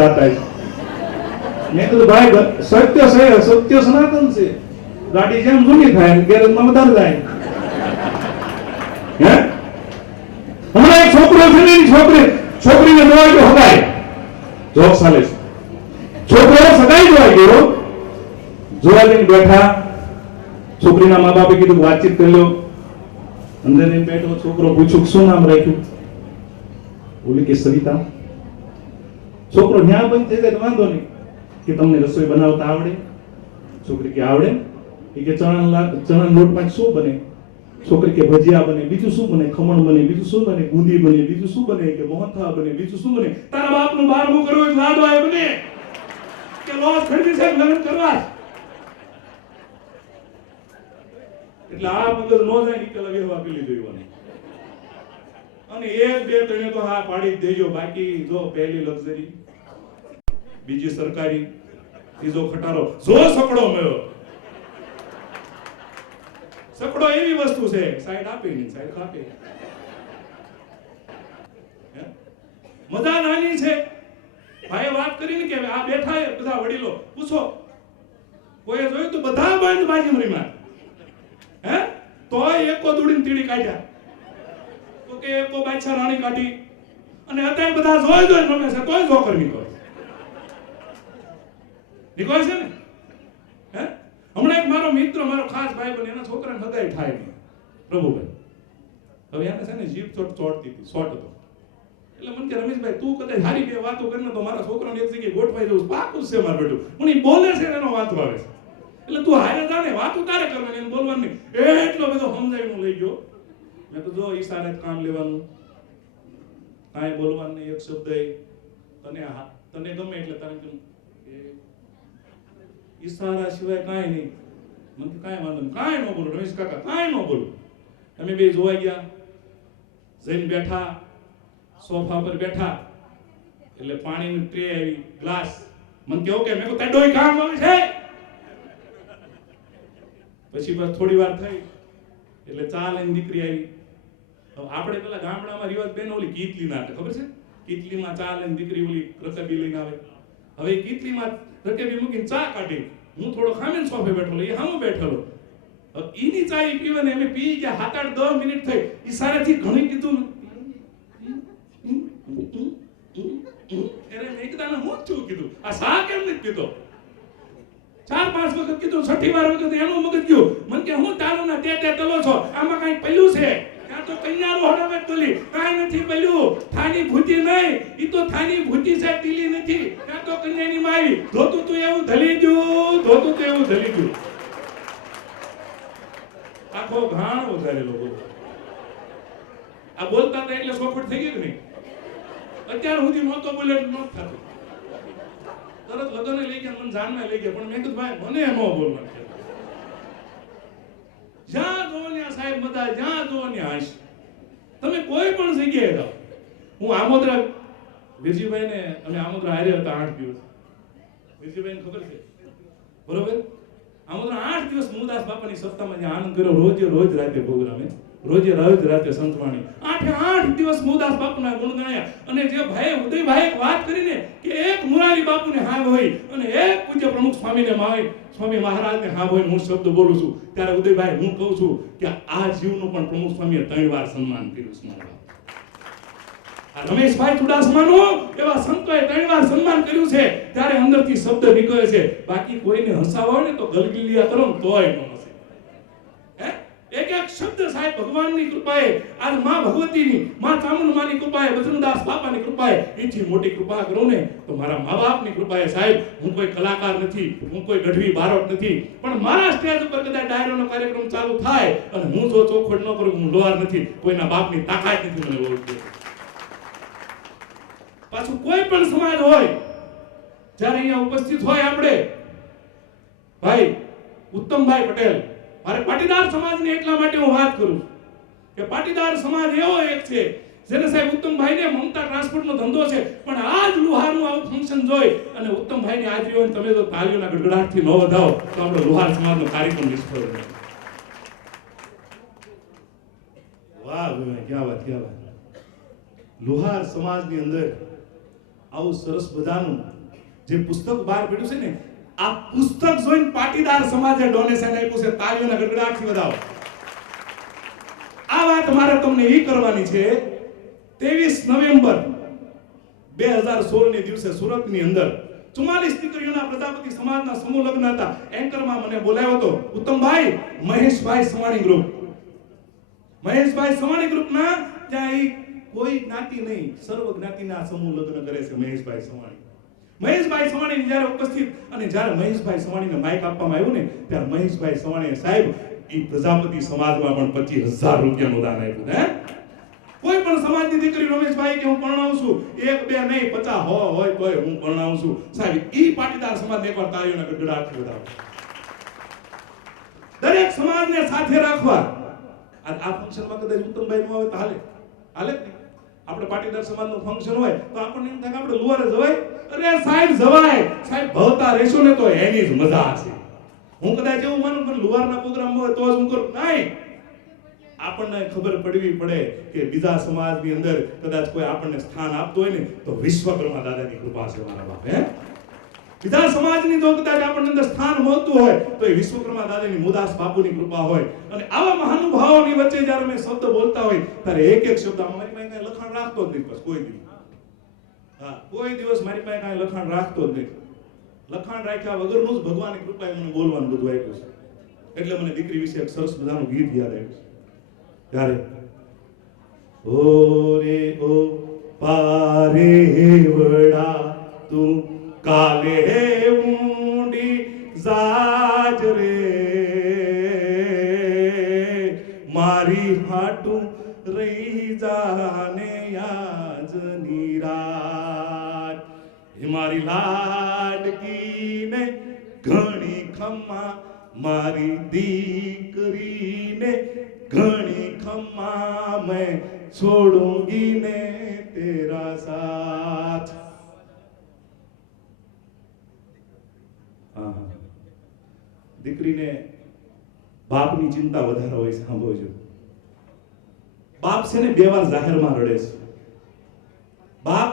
जाता है। मैं तो भाई सत्य से सत्य सनातन से गाड़ी जेम जूनी थाय गैरेज में વધારે જાય હે હમણાં એક છોકરો છે ને છોકરીને જોવા ગયો હગાય જોક સાલે છોકરો સગાઈ જોવા ગયો જોવા જઈને બેઠા છોકરીના મા બાપે કીધું વાતચીત કરી લો અંદર ને બેઠો છોકરો પૂછ્યું શું નામ રાખ્યું બોલી કે સવિતા છોકરો ન્યા બંધ થઈ જાય તો વાંધો નહીં કે તમને રસોઈ બનાવતા આવડે છોકરી કે આવડે કે ચણા લોટમાં શું બને છોકરી કે ભજીયા બને બીજું શું બને ખમણ બને બીજું શું બને બુંદી બને બીજું શું બને કે મોહનથાળ બને બીજું શું બને તારા બાપનું 12મું કરવું લાડવા બને કે લોસ ખરીદી છે લગ્ન કરવા એટલે આ મગજ નો જાય નીકળવા વ્યવહાર કરી લીધો અને એક બે ત્રણે તો હા પાડી દેજો બાકી જો પહેલી લક્ઝરી બીજી સરકારી ત્રીજો ખટારો જો સકડો મળ્યો સકડો એવી વસ્તુ છે સાઈડ આપી ની સાઈડ કાપી મજા નાની છે ભાઈ વાત કરીને કે આ બેઠા બધા વડીલો પૂછો કોઈ જોયું તો બધા બંધ બાજી મરીમાં હે તોય એકો દુડીને તીડી કાઢ્યા તો કે એકો બાદશાહ રાણી કાઢી અને અત્યારે બધા જોઈ રમે છે તોય જોકર નીકળે છે ને હે હમણાં એક મારો મિત્ર મારો ખાસ ભાઈ બને એના છોકરાને હગાઈ થાય નહીં પ્રભુભાઈ હવે એને છે ને જીભ ચોટતી હતી શોર્ટ હતો એટલે મને કે રમેશભાઈ તું કદાચ હારી બે વાતો કરીને તો મારા છોકરાને એક જગ્યાએ ગોઠવાઈ જવું પાકું છે મારું બેટું પણ એ બોલે છે એનો વાતો આવે છે એટલે તું હારે જાને વાતો તારે કરવાની એને બોલવાની એટલો બધો સમજાવીને લઈ ગયો મેં તો જો ઈશારે કામ લેવાનું કાંઈ બોલવાનું નહીં એક શબ્દ તને ગમે એટલે તારે કેમ ઈશારા સિવાય કાંઈ નહીં મને કાંઈ વાંધો નહીં કાંઈ ન બોલું રમેશ કાકા કાંઈ ન બોલું અમે બે જોવા ગયા જઈને બેઠા સોફા પર બેઠા એટલે પાણીની ટ્રે આવી ગ્લાસ મને કેવું કે મેં કહું તાડોય કામ આવે છે પછી બસ થોડી વાર થઈ એટલે ચા લઈને દીકરી આવી આપણે પેલા ગામડામાં રિવાજ બેન ઓલી કીટલી ના ખબર છે કીટલીમાં ચા લઈને દીકરી ઓલી રકબી લઈને આવે હવે કીટલીમાં રકેબી મૂકીને ચા કાઢી હું થોડો ખામીને સોફે બેઠો એ હામો બેઠેલો ઈની ચા ઈ પીવાને અમે પી ગયા 7-8 10 મિનિટ થઈ ઈશારાથી ઘણી કીધું અરે મેં કીધું હું શું કીધું આ સા કેમ નથી પીતો 4-5 વખત કીધું 6ઠી વાર વખત એનું મગજ ગયું મને કે હું તારું ના તે તલો છો આમાં કઈ પહેલું છે ત્યાં તો કન્યારો હડાવે તલી કાઈ નથી પહેલું થાની ભૂતી નહીં ઈ તો થાની ભૂતી છે તીલી નથી ત્યાં તો કન્યાની માઈ ધોતું તું એવું ધલી ગયું ધોતું તું એવું ધલી ગયું આખો ઘાણ વધારે લોકો આ બોલતા હતા એટલે સોફટ થઈ ગયું કે નહીં અત્યાર સુધી નહોતો બોલે નહોતું થતું તરત લગને લઈ ગયા મને જાનમાં લઈ ગયા પણ મેં કીધું ભાઈ મને ન બોલવાનું જ્યાં જો ત્યાં સાહેબ બધા જ્યાં જો ત્યાં હાશ તમે કોઈ પણ જગ્યાએ જાઓ હું આમોદરા વિરજીભાઈ ને અમે આમોદરા હારે હતા 8 દિવસ વિરજીભાઈ ને ખબર છે બરોબર આમોદરા 8 દિવસ મુદાસ બાપાની સત્તામાં જે આનંદ કર્યો રોજ રાતે પ્રોગ્રામે રોજ રાતે સંતવાણી 8 દિવસ મુદાસ બાપુના ગુણ ગાયા અને જે ભાઈ ઉદયભાઈ એક વાત કરીને કે એક મુરારી બાપુને હાવ હોય અને એક પૂજ્ય પ્રમુખ સ્વામીને માવે સ્વામી મહારાજને હાવ હોય હું શબ્દ બોલું છું ત્યારે ઉદયભાઈ હું કહું છું કે આ જીવનું પણ પ્રમુખ સ્વામીએ 3 વાર સન્માન કર્યું છે મારા આ રમેશભાઈ ચુડાસમાનું એવા સંતોએ 3 વાર સન્માન કર્યું છે ત્યારે અંદરથી શબ્દ નીકળે છે બાકી કોઈને હસાવા હોય ને તો ગલગલિયા કરો તોય ન હસે એક એક શબ્દ સાહેબ ભગવાનની કૃપાએ આજ માં ભગવતીની માં ચામુંડમાની કૃપાએ બજરંગદાસ બાપાની કૃપાએ એથી મોટી કૃપા કરો ને તો મારા મા-બાપની કૃપાએ સાહેબ હું કોઈ કલાકાર નથી હું કોઈ ગઢવી બારોટ નથી પણ મારા સ્ટેજ ઉપર કદાચ ડાયરોનો કાર્યક્રમ ચાલુ થાય અને હું જો ચોખવટ ન કરું હું લોહાર નથી કોઈના બાપની તાકાત નથી મને ઓળખતો પાછું કોઈ પણ સમાજ હોય જ્યારે અહીંયા ઉપસ્થિત હોય આપણે ભાઈ ઉત્તમભાઈ પટેલ મારે પાટીદાર સમાજની એટલા માટે હું વાત કરું કે પાટીદાર સમાજ એવો એક છે જેને સાહેબ ઉત્તમભાઈને મમતા ટ્રાન્સપોર્ટનો ધંધો છે પણ આજ લુહારનું આવું ફંક્શન જોઈ અને ઉત્તમભાઈની હાજરી હોય તમે જો તાળીઓના ગડગડાટથી ન વધાવો તો આપણો લુહાર સમાજનો કાર્યક્રમ નિષ્ફળ જાય વાહ ક્યાં વાત લુહાર સમાજની અંદર આવું સરસ મજાનું જે પુસ્તક બહાર પડ્યું છે ને, આ પુસ્તક જોઈને પાટીદાર સમાજે ડોનેશન આપ્યું છે. તાળીઓના ગડગડાટથી વધાવો. આ વાત મારે તમને એ કરવાની છે. 23 નવેમ્બર 2016 ને દિવસે સુરતની અંદર 44 દીકરીઓના પ્રજાપતિ સમાજના સમૂહ લગ્ન હતા. એન્કરમાં મને બોલાવ્યો હતો ઉત્તમભાઈ, મહેશભાઈ સવાણી ગ્રુપ. મહેશભાઈ સવાણી ગ્રુપના ત્યાં કોઈ જ્ઞાતિ નહીં, સર્વ જ્ઞાતિના સમૂહ લગ્ન કરે છે મહેશભાઈ સવાણી. મહેશભાઈ સવાણી જ્યારે ઉપસ્થિત અને જ્યારે મહેશભાઈ સવાણીને માઇક આપવામાં આવ્યું ને, ત્યારે મહેશભાઈ સવાણીએ સાહેબ એ પ્રજાપતિ સમાજમાં પણ 25,000 રૂપિયાનું દાન આપ્યું. હે, કોઈ પણ સમાજની દીકરી રમેશભાઈ કે હું પરણાવું છું, 1 2 નહીં 50 હોય તોય હું પરણાવું છું. સાહેબ ઈ પાટીદાર સમાજને એકવાર તાળીઓના ગડગડાટથી વધાવો. દરેક સમાજને સાથે રાખવા. આ ફંક્શનમાં કદાચ ઉત્તમભાઈ નું આવે તો હાલે જ નહીં. આપણે પાટીદાર સમાજનું ફંક્શન હોય તો આપણને એમ થાય કે આપણે લુવારે જવાય. અરે સાહેબ જવાય. સાહેબ ભવતા રહેશો ને તો એની જ મજા હશે. હું કદાચ એવું માનું પણ લુવારના પ્રોગ્રામ હોય તો જ હું કરું. નહીં, આપણને ખબર પડવી પડે કે બીજા સમાજની અંદર કદાચ કોઈ આપણને સ્થાન આપતો હોય ને તો વિશ્વકર્મા દાદાની કૃપા છે મારા બાપ. હે, બીજા સમાજની જો કદાચ આપણને અંદર સ્થાન મળતું હોય તો એ વિશ્વકર્મા દાદાની મુદાસ બાપુની કૃપા હોય. અને આવા મહાનુભાવોની વચ્ચે જ્યારે મેં શબ્દ બોલતા હોય ત્યારે એક એક શબ્દ મારી પાસે કઈ લખાણ રાખતો જ નહીં. બસ કોઈ દિવસ, હા, કોઈ દિવસ મારી પાસે કઈ લખાણ રાખતો જ નહીં. લખાણ રાખ્યા વગરનું જ ભગવાનની કૃપાએ મને બોલવાનું બધું આપ્યું છે. એટલે મને દીકરી વિશે એક સરસ મજાનું ગીત યાદ આવ્યું છે. ત્યારે ઓ રે ઓ પારે વડા તું કાલે ઊંડી જાજ રે, મારી હાટું રહી જાને યાજની રાત. મારી લાડકીને ઘણી ખમ્મા, મારી દીકરીને ઘણી ખમ્મા, મેં છોડુંગી ને તેરા સાથ. દીકરીને બાપની ચિંતા વધારે હોય છે. સાંભળજો, બાપ છે ને 2 વાર જાહેરમાં રડે છે. બાપ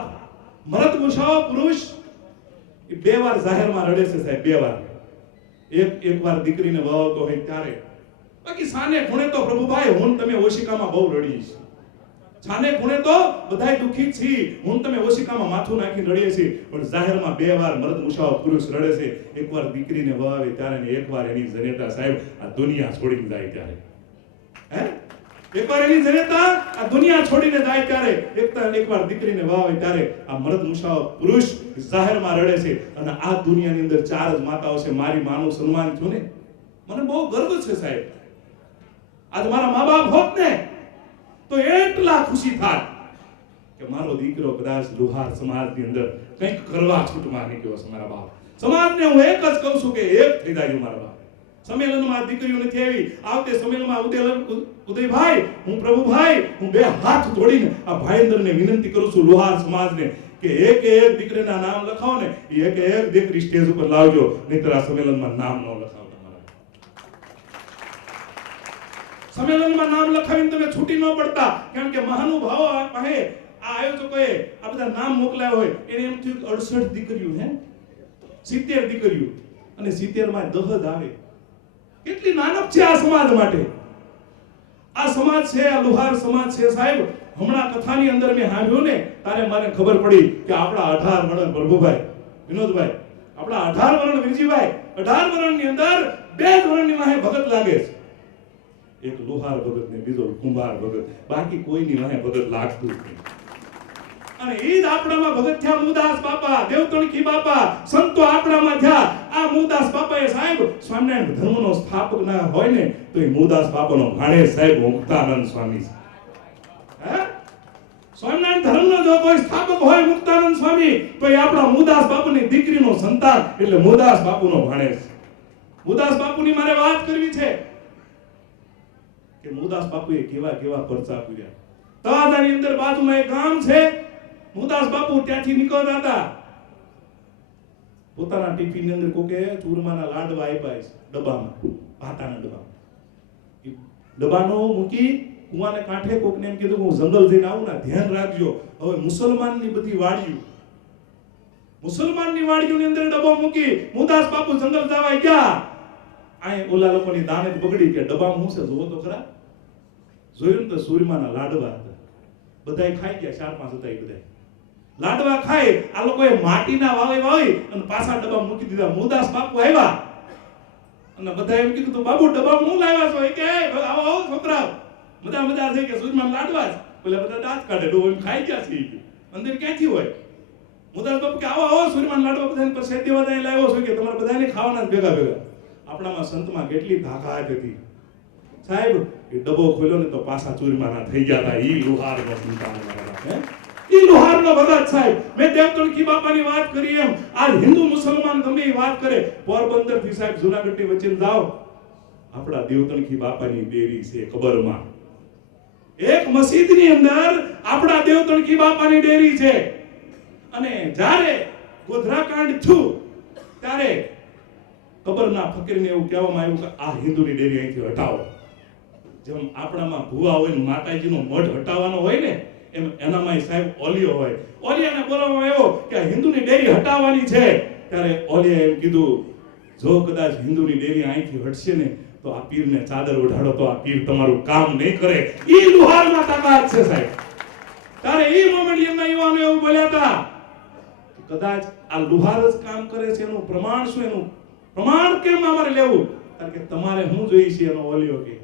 મર્દ મુસાવ પુરુષ એ 2 વાર જાહેરમાં રડે છે સાહેબ. 2 વાર. એક વાર દીકરીને વહાવતો હોય ત્યારે. બાકી સાને ખૂણે તો પ્રભુભાઈ હું તમે ઓશિકામાં બહુ રડીએ છીએ. છાને ખૂણે તો બધાય દુખી છીએ, હું તમે ઓશિકામાં માથું નાખીને રડીએ છીએ. પણ જાહેરમાં 2 વાર મર્દ મુસાવ પુરુષ રડે છે. એકવાર દીકરીને વહાવે ત્યારે ને એકવાર એની જનેતા સાહેબ આ દુનિયા છોડીને જાય ત્યારે. હે, એકવાર એની જનેતા આ દુનિયા છોડીને જાય ત્યારે, એકવાર દીકરીને વહાવે ત્યારે આ મર્દ મુસાવ પુરુષ જાહેરમાં રડે છે. અને આ દુનિયાની અંદર 4 જ માતાઓ છે. મારી માનું સન્માન થયું ને, મને બહુ ગર્વ છે સાહેબ. આજ મારા મા બાપ હોત ને તો એટલા ખુશી થાત કે મારો દીકરો કદાચ લુહાર સમાજની અંદર કંઈક કરવા છૂટમાં નીકળ્યો છે. મારા બાપ સમાજને હું એક જ કહું છું કે એક થઈ જાય મારા બાપ. સંમેલનમાં દીકરીઓ નથી આવી. આવતે સંમેલનમાં ઉદયભાઈ, હું પ્રભુભાઈ, હું 2 હાથ જોડીને આ ભાઈંદરને વિનંતી કરું છું લુહાર સમાજને કે એક દીકરીના નામ લખાવો ને, એક દીકરી સ્ટેજ ઉપર લાવજો, નહીતર આ સંમેલનમાં નામ ન લખાવતા. સંમેલનમાં નામ લખાવીને તમે છૂટી ન પડતા. કારણ કે મહાનુભાવો પાસે આ આયોજકોએ આ બધા નામ મોકલાયા હોય. એને એમ થયું 68 દીકરીઓ, હે 70 દીકરીઓ, અને 70 માં 10 જ આવે. કેટલી નાનક છે આ સમાજ માટે. આ સમાજ છે, આ લુહાર સમાજ છે સાહેબ. હમણાં કથાની અંદર મેં સાંભળ્યું ને ત્યારે મને ખબર પડી કે આપણા 18 વરણ પ્રભુભાઈ વિનોદભાઈ, આપણા 18 વરણ વિરજીભાઈ, 18 વરણની અંદર 2 જ વરણની વાહે ભગત લાગે છે. એક લુહાર ભગત ને બીજો કુંભાર ભગત. બાકી કોઈની વાહે ભગત લાગતું જ નહીં. અને ઈ જ આપણામાં ભગત થયા મુદાસ બાપા, દેવતણકી બાપા, સંતો આપણામાં થયા. આ મુદાસ બાપાએ સાહેબ સ્વામિનારાયણ ધર્મનો સ્થાપક ના હોય ને તો એ મુદાસ બાપાનો ભાણેજ સાહેબ મુક્તાનંદ સ્વામી છે. હે, સ્વામિનારાયણ ધર્મનો જો કોઈ સ્થાપક હોય મુક્તાનંદ સ્વામી તો એ આપણા મુદાસ બાપુની દીકરીનો સંતાન, એટલે મુદાસ બાપુનો ભાણેજ. મુદાસ બાપુની મારે વાત કરવી છે કે મુદાસ બાપુએ કેવા કેવા પરચા પૂર્યા. તળાજાની અંદર બાજુમાં એક ગામ છે. મુદાસ બાપુ ત્યાંથી નીકળતા હતા. પોતાના ટિફિન ની અંદર કોકે ચૂરમાના લાડવા આપ્યા છે ડબ્બામાં, ભાતાના ડબ્બામાં. ડબ્બાનો મૂકી કુવાને કાંઠે કોકને એમ કીધું હું જંગલ જઈને આવું ને ધ્યાન રાખજો. હવે મુસલમાનની બધી વાડીઓ મુસલમાનની વાડીઓની અંદર ડબ્બો મૂકી મુદાસ બાપુ જંગલ જવા ગયા. આય ઓલા લોકોની દાનત બગડી કે ડબ્બામાં શું છે જોવો તો ખરા. જોયું ને તો સુરમાના લાડવા હતા. બધાય ખાઈ ગયા, 4-5 હતા. એ બધા લાડવા ખાઈ આ લોકોએ માટીના વાવી અને પાછા ડબ્બા મૂકી દીધા. મુદાસ બાપુ આવ્યા અને બધા એમ કીધું, તો બાબુ ડબ્બા હું લાવ્યા છો? એ કે આવો આવો છોકરા, મજા છે કે સુરમાના લાડવા છે. પેલા બધા દાંત કાઢે, ડોમ ખાઈ ગયા છે. અંદર ક્યાંથી હોય? મુદાસ બાપુ કે આવો આવો સુરમાના લાડવા બધાને પ્રસાદ દેવા દઈ લાવ્યો છું કે તમારે બધાને ખાવાના ભેગા ભેગા. આપણામાં સંતમાં કેટલી તાકાત હતી સાહેબ. એ ડબ્બો ખોલ્યો ને તો પાછા ચૂરમાના થઈ ગયા હતા. ઈ લુહારનો સંતાન હે, ઈ લુહારનો ભગત સાહેબ. મેં દેવતણખી બાપાની વાત કરી એમ આ હિન્દુ મુસલમાન ગમે એ વાત કરે, પોરબંદર થી સાહેબ જૂનાગઢ ની વચ્ચે જાઓ, આપણા દેવતણખી બાપાની ડેરી છે કબરમાં. એક મસ્જિદની અંદર આપણા દેવતણખી બાપાની ડેરી છે. અને જ્યારે ગોધરાકાંડ થયું ત્યારે કબરના ફકીરને એવું કહેવામાં આવ્યું કે આ હિન્દુની ડેરી અહીંથી હટાવો. જેમ આપણામાં ભુવા હોય ને માતાજીનો મઢ હટાવવાનો હોય ને, એમ એનામાં સાહેબ ઓલિયો હોય. ઓલિયાને બોલાવવામાં આવ્યો કે હિન્દુની ડેરી હટાવવાની છે. ત્યારે ઓલિયાએ એમ કીધું, જો કદાચ હિન્દુની ડેરી અહીંથી હટશે ને તો આ પીરને ચાદર ઓઢાડો તો આ પીર તમારું કામ નહીં કરે. ઈ લુહારમાં તાકાત છે સાહેબ. ત્યારે ઈ મોમેન્ટ એમના યુવાનો એવું બોલ્યા હતા, કદાચ આ લુહાર જ કામ કરે છે, એનું પ્રમાણ શું? એનું પ્રમાણ કેમ અમારે લેવું? કારણ કે તમારે શું જોઈ છે? એનો ઓલિયો કે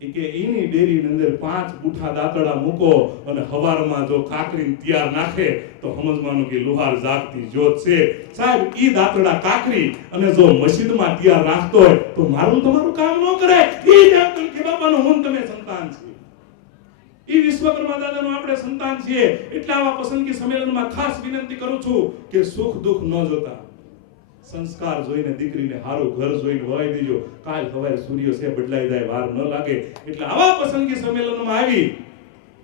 એની ડેરીની અંદર 5 બુઠા દાંતડા મૂકો અને હવારમાં જો કાકરીને તૈયાર નાખે તો સમજવાનું કે લુહાર જાગતી જ્યોત છે સાહેબ. ઈ દાંતડા કાકરી અને જો મસ્જિદમાં તૈયાર રાખતો હોય તો મારું તમારું કામ ન કરે. ઈ દેવતણખી બાપાનું હું તમે સંતાન છે. ઈ વિશ્વકર્મા દાદાનું આપણે સંતાન છીએ. એટલે આવા પસંદગી સંમેલનમાં ખાસ વિનંતી કરું છું કે સુખ દુઃખ ન જોતા સંસ્કાર જોઈને દીકરીને હારું ઘર જોઈને વવાઈ દેજો. કાલ સવારે સૂર્ય છે બદલાઈ જાય, વાર ન લાગે. એટલે આવા પસંદગી સંમેલનમાં આવી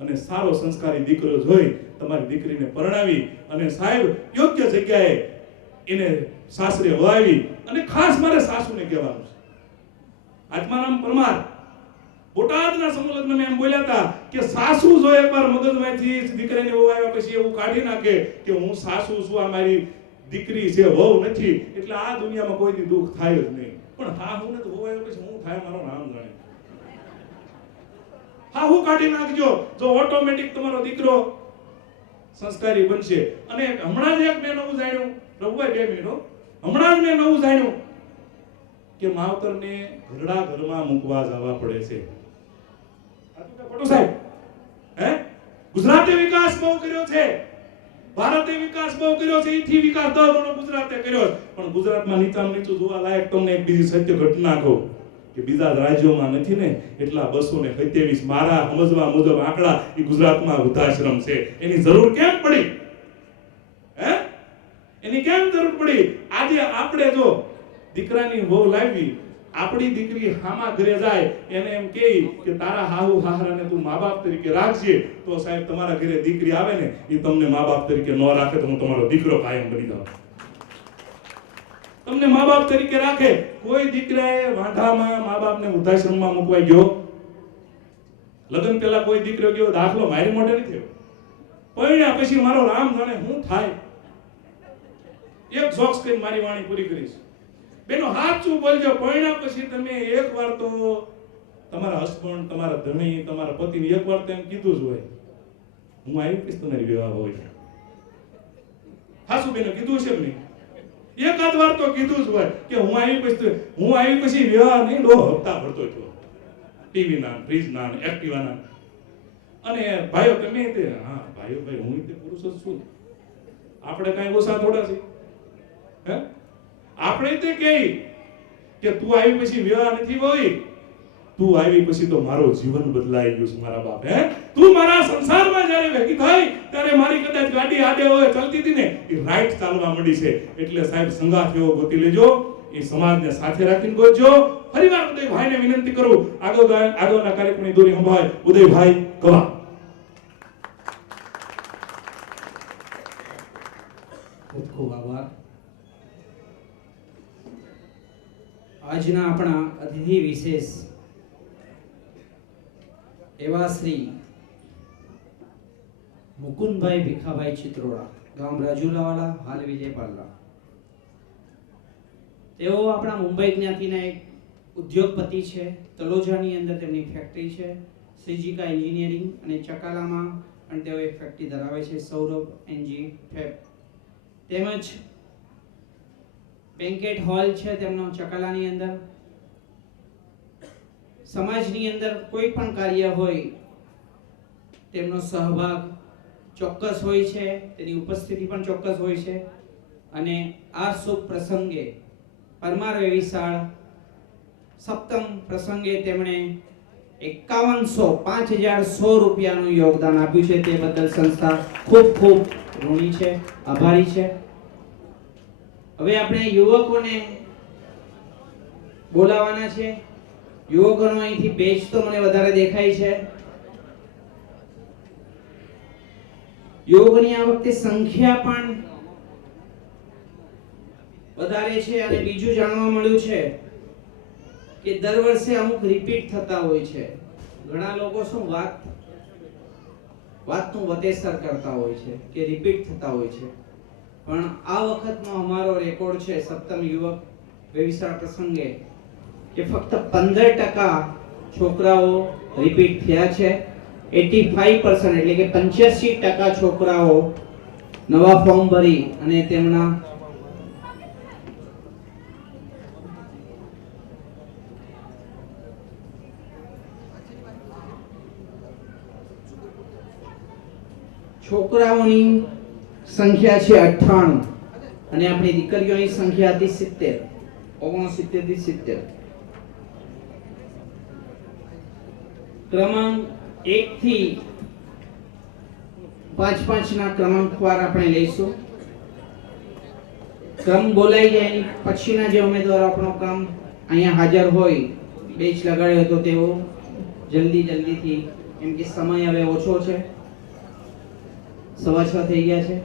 અને સારો સંસ્કારી દીકરો જોઈ તમારી દીકરીને પરણાવી અને સાહેબ યોગ્ય જગ્યાએ એને સાસરે વવાવી. અને ખાસ મારે સાસુને કહેવાનું છે, આત્મારામ પરમાર બોટાદના સમૂહલગ્નમાં એમ બોલ્યા હતા કે સાસુ જો એકવાર મગજમાંથી દીકરીને વવાવ્યા પછી એવું કાઢી નાખે કે હું સાસુ છું, આ મારી દીકરી છે, વહુ નથી, એટલે આ દુનિયામાં કોઈથી દુઃખ થાય જ નહીં. પણ હા હું ને તો વવાયો પછી હું થાય મારો નામ જાણે. હા હું કાઢી નાખજો જો ઓટોમેટિક તમારો દીકરો સંસ્કારી બનશે. અને હમણાં જ એક મેં નવું જાણ્યું, રઘુભાઈ 2 મિનિટ, હમણાં જ મેં નવું જાણ્યું કે માવતરને ઘરડા ઘરમાં મૂકવા જવા પડે છે. ખોટું સાહેબ? હે, ગુજરાતે વિકાસ બહુ કર્યો છે, ભારતે વિકાસ બહુ કર્યો છે. એથી વિકાસ 10 ગણો ગુજરાતે કર્યો. પણ ગુજરાતમાં નીચામાં નીચું જોવા લાયક તમને એક બીજી સત્ય ઘટના કહું કે બીજા રાજ્યોમાં નથી ને એટલા 227 મારા સમજવા મુજબ આંકડા એ ગુજરાતમાં વૃદ્ધાશ્રમ છે. એની જરૂર કેમ પડી? હે, એની કેમ જરૂર પડી? આજે આપણે જો દીકરાની વહુ લાવી, આપણી દીકરી હામા ઘરે જાય એને એમ કહે કે તારા હાહુ હાહરાને તું મા બાપ તરીકે રાખજે, તો સાહેબ તમારા ઘરે દીકરી આવે ને એ તમને મા બાપ તરીકે ન રાખે તો હું તમારો દીકરો કાયમ બની જાઉં. તમને મા બાપ તરીકે રાખે. કોઈ દીકરાએ વાંઢામાં મા બાપને વૃદ્ધાશ્રમમાં મૂકવા ગયો? લગ્ન પહેલા કોઈ દીકરો ગયો? દાખલો મારી મોઢે નથી થયો. પરણ્યા પછી મારો રામ જાણે શું થાય. એક જોક્સ કરીને મારી વાણી પૂરી કરીશ. બેનો સાચું બોલજો, પરણ્યા પછી તમે એકવાર તો તમારા હસબન્ડ, તમારા ધણી, તમારા પતિને એકવાર તો એમ કીધું જ હોય હું આવી પીશ તમારી વિવાહ હોય. સાસુ બેનો કીધું છે નહીં? એકાદ વાર તો કીધું જ હોય કે હું આવી પછી વિવાહ નહીં, હપ્તા ભરતો થયો ટીવી ના, ફ્રીજ ના, એક્ટિવા ના. અને ભાઈઓ તમે તે હા ભાઈઓ ભાઈ હું તે પુરુષ જ છું, આપણે કાંઈ ઓછા થોડા છે? હે, આપણે તે કહી કે તું આવી પછી વિવાહ નથી હોય, તું આવી પછી તો મારો જીવન બદલાઈ ગયું છે મારા બાપ. હે, તું મારા સંસારમાં જ્યારે ભેગી થઈ ત્યારે મારી કદાચ ગાડી આડે હોય ચાલતી હતી ને એ રાઈટ ચાલવા માંડી છે. એટલે સાહેબ સંગાથ એવો ગોતી લેજો, એ સમાજને સાથે રાખીને ગોતજો. ફરીવાર ઉદયભાઈને વિનંતી કરું આગળના કાર્યક્રમની દોરી સંભાળે ઉદયભાઈ કવા. ખૂબ ખૂબ આભાર. આજના આપણા અતિથિ વિશેષ એવા શ્રી મુકુંદભાઈ ભીખાભાઈ ચિત્રોડા ગામ રાજુલાવાલા, હાલ વિજયપાલા. તેઓ આપણા મુંબઈ જ્ઞાતિના એક ઉદ્યોગપતિ છે. તલોજાની અંદર તેમની ફેક્ટરી છે, શ્રીજીકા એન્જિનિયરિંગ, અને ચકાલામાં પણ તેઓ એક ફેક્ટરી ધરાવે છે, સૌરભ એનજી ફેબ. તેમજ બેન્કેટ હોલ છે તેમનો ચકાલાની અંદર. સમાજની અંદર કોઈ પણ કાર્ય હોય તેમનો સહભાગ ચોક્કસ હોય છે, તેની ઉપસ્થિતિ પણ ચોક્કસ હોય છે. અને આ શુભ પ્રસંગે પરમાર વેવિશાળ સપ્તમ પ્રસંગે તેમણે 5100 રૂપિયાનું યોગદાન આપ્યું છે. તે બદલ સંસ્થા ખૂબ ખૂબ ઋણી છે, આભારી છે. હવે આપણે યુવકોને બોલાવવાના છે. યુવકોનો અહીંથી બેચ તો મને વધારે દેખાય છે. યુવકોની આ વખતે સંખ્યા પણ વધારે છે. અને બીજું જાણવા મળ્યું છે કે દર વર્ષે અમુક રિપીટ થતા હોય છે. ઘણા લોકો શું વાતનું વતેસર કરતા હોય છે કે રિપીટ થતા હોય છે, પણ આ વખતનો અમારો રેકોર્ડ છે સપ્તમ યુવક વેવિશાળ પ્રસંગે કે ફક્ત 15% છોકરાઓ રિપીટ થયા છે. 85% એટલે કે 85% છોકરાઓ નવા ફોર્મ ભરી અને તેમના છોકરાઓની સંખ્યા છે 98 અને આપણી દીકરીઓની સંખ્યા હતી 70, 69 થી 70. ક્રમાંક 1 થી 5 ના ક્રમાંકવાર આપણે લઈશું. ક્રમ બોલાઈ જાય એની પછીના જે ઉમેદવારો આપણો ક્રમ અહીંયા હાજર હોય, બેચ લગાડ્યો તો તેઓ જલ્દીથી, કેમ કે સમય હવે ઓછો છે, 6:15 થઈ ગયા છે,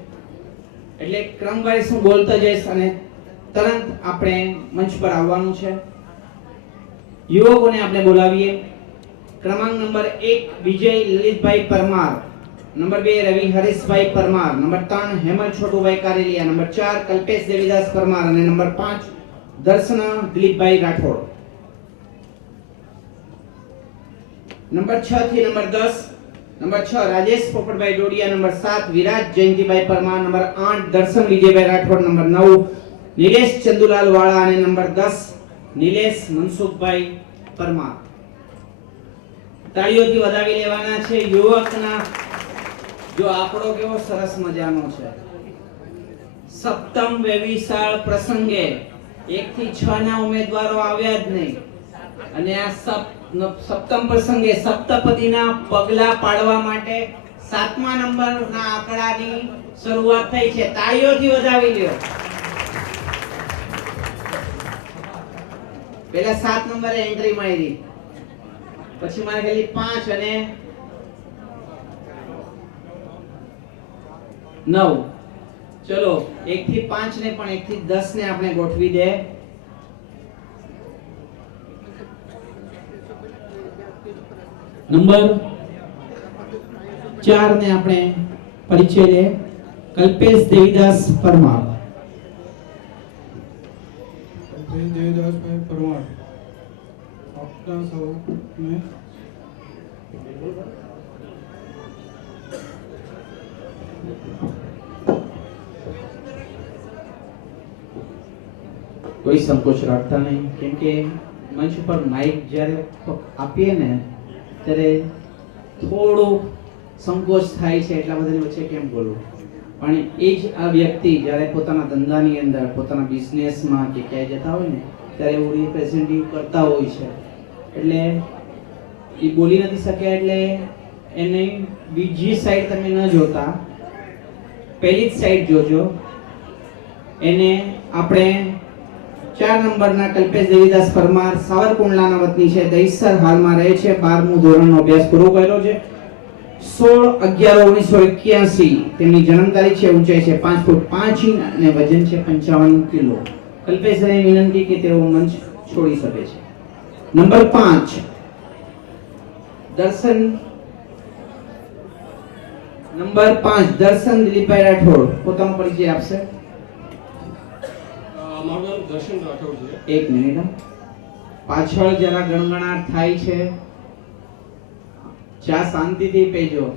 એટલે ક્રમ વાઇઝ હું બોલતા જઈશ અને તરત આપણે મંચ પર આવવાનું છે. યુવકોને આપણે બોલાવીએ. ક્રમાંક નંબર 1 વિજય લલિતભાઈ પરમાર, નંબર 2 રવિ હરીશભાઈ પરમાર, નંબર 3 હેમલ છોટુભાઈ કારેલિયા, નંબર 4 કલ્પેશ દેવીદાસ પરમાર અને નંબર 5 દર્શના દિલીપભાઈ રાઠોડ. નંબર 6 થી number 10, number 6 Rajesh Popatbhai Dodiya, number 7 Viraj Jayantibhai Parmar, number 8 દર્શન વિજયભાઈ રાઠોડ, નંબર 9 નિલેશ ચંદુલાલ વાળા અને નંબર 10 નિલેશ મનસુખભાઈ પરમાર. તાળીઓથી વધાવી લેવાના છે. યુવકના જો આંકડો કેવો સરસ મજાનો છે. સપ્તમ વેવિશાળ પ્રસંગે 1 થી 6 ના ઉમેદવારો આવ્યા જ નહીં, અને આ સપ્તમ પ્રસંગે સપ્તપદીના પગલા પાડવા માટે 7મા નંબરના આંકડાની શરૂઆત થઈ છે. તાળીઓથી વધાવી લ્યો. પહેલા 7 નંબરે એન્ટ્રી મારી, પછી મારે ખાલી 5 અને 9. ચલો 1 થી 5 ને પણ 1 થી 10 ને આપણે ગોઠવી દે. નંબર 4 ને આપણે પરિચય લે. કલ્પેશ દેવીદાસ પરમાર. કલ્પેશ દેવીદાસભાઈ પરમાર આપના સૌને કોઈ સંકોચ રાખતા નહીં, કેમ કે મંચ પર માઇક જ્યારે આપીએ ને ત્યારે થોડો સંકોચ થાય છે. એટલા બધાની વચ્ચે કેમ બોલવું, પણ એ જ આ વ્યક્તિ જ્યારે પોતાના ધંધાની અંદર, પોતાના બિઝનેસમાં કે ક્યાંય જતા હોય ને ત્યારે એવું રિપ્રેઝેન્ટેટિવ કરતા હોય છે. એટલે એ બોલી નથી શક્યા, એટલે એને બીજી સાઈડ તમે ન જોતા પહેલી જ સાઈડ જોજો. એને આપણે 4 નંબરના કલ્પેશ દેવીદાસ પરમાર સાવરકુંડલાના વતની છે, દહીસર હાલમાં રહે છે, 12મું ધોરણનો અભ્યાસ પૂરો કર્યો છે. 16/11/1981 તેમની જન્મ તારીખ છે. ઊંચાઈ છે 5 ફૂટ 5 ઇંચ અને વજન છે 55 કિલો. કલ્પેશને વિનંતી કે તેઓ મંચ છોડી શકે છે. નંબર 5 દર્શન નંબર 5 દર્શન દિલીપભાઈ રાઠોડ પોતાનો પરિચય આપશે. મારું નામ દર્શન રાઠોડ છે. એક મિનિટ હા. પાછળ જરા ગણગણાટ થાય છે. ચા શાંતિથી પીજો.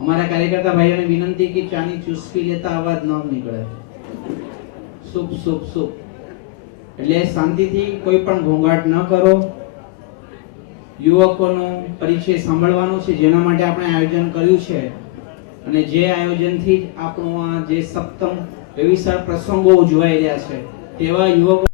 અમારા કાર્યકર્તા ભાઈઓને વિનંતી કે ચાની ચુસ્કી લેતા અવાજ ન નીકળે. સુપ સુપ સુપ એટલે શાંતિથી કોઈ પણ ઘોંઘાટ ન કરો. યુવકોનો પરિચય સાંભળવાનો છે જેના માટે આપણે આયોજન કર્યું છે અને જે આયોજનથી જ આપણું આ જે સપ્તમ વિશાળ પ્રસંગો ઉજવાઈ રહ્યા છે તેવા યુવકો